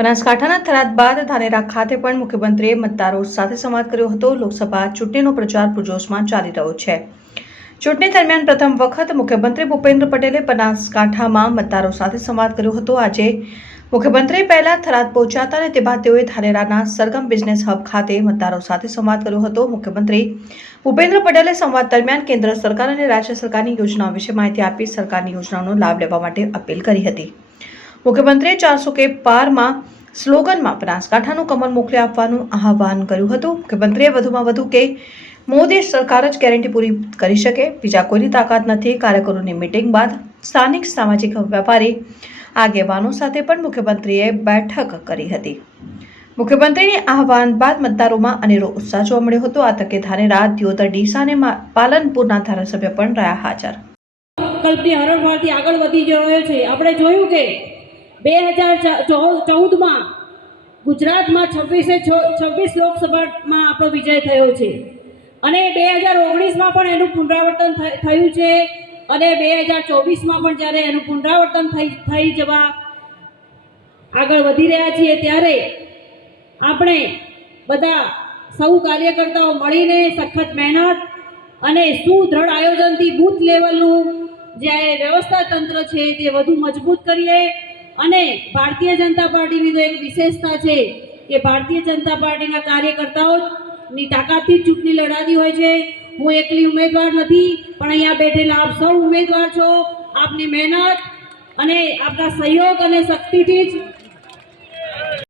બનાસકાંઠાના થરાદ બાદ ધાનેરા ખાતે પણ મુખ્યમંત્રીએ મતદારો સાથે સંવાદ કર્યો હતો. લોકસભા ચૂંટણીનો પ્રચાર પૂરજોશમાં ચાલી રહ્યો છે. ચૂંટણી દરમિયાન પ્રથમ વખત મુખ્યમંત્રી ભૂપેન્દ્ર પટેલે બનાસકાંઠામાં મતદારો સાથે સંવાદ કર્યો હતો. આજે મુખ્યમંત્રી પહેલા થરાદ પહોંચ્યા હતા અને તે બાદ તેઓએ ધાનેરાના સરગમ બિઝનેસ હબ ખાતે મતદારો સાથે સંવાદ કર્યો હતો. મુખ્યમંત્રી ભૂપેન્દ્ર પટેલે સંવાદ દરમિયાન કેન્દ્ર સરકાર અને રાજ્ય સરકારની યોજનાઓ વિશે માહિતી આપી સરકારની યોજનાઓનો લાભ લેવા માટે અપીલ કરી હતી. મુખ્યમંત્રીએ ચારસો કે પારમાં સ્લોગનમાં બનાસકાંઠાનું કમલ મોકલી આપવાનું આહવાન કર્યું હતું. મુખ્યમંત્રીએ વધુમાં વધુ કે મોદી સરકાર જ ગેરંટી પૂરી કરી શકે. બીજા કોઈની તાકાત નથી. કાર્યકરોની મિટિંગ બાદ સ્થાનિક સામાજિક વેપારી આગેવાનો સાથે પણ મુખ્યમંત્રીએ બેઠક કરી હતી. મુખ્યમંત્રીની આહવાન બાદ મતદારોમાં અનેરો ઉત્સાહ જોવા મળ્યો હતો. આ તકે ધાનેરા, દિયોદર, ડીસા અને પાલનપુરના ધારાસભ્ય પણ રહ્યા હાજર. આગળ વધી રહ્યો છે. આપણે જોયું કે બે હજાર ચૌદમાં ગુજરાતમાં છવ્વીસે છવ્વીસ લોકસભામાં આપણો વિજય થયો છે. અને બે હજાર ઓગણીસમાં પણ એનું પુનરાવર્તન થયું છે. અને બે હજાર ચોવીસમાં પણ જ્યારે એનું પુનરાવર્તન થઈ થઈ જવા આગળ વધી રહ્યા છીએ, ત્યારે આપણે બધા સૌ કાર્યકર્તાઓ મળીને સખત મહેનત અને સુદૃઢ આયોજનથી બૂથ લેવલનું જે વ્યવસ્થા તંત્ર છે તે વધુ મજબૂત કરીએ. અને ભારતીય જનતા પાર્ટીની તો એક વિશેષતા છે કે ભારતીય જનતા પાર્ટીના કાર્યકર્તાઓની તાકાતથી ચૂંટણી લડાતી હોય છે. હું એકલી ઉમેદવાર નથી, પણ અહીંયા બેઠેલા આપ સૌ ઉમેદવાર છો. આપની મહેનત અને આપના સહયોગ અને શક્તિથી જ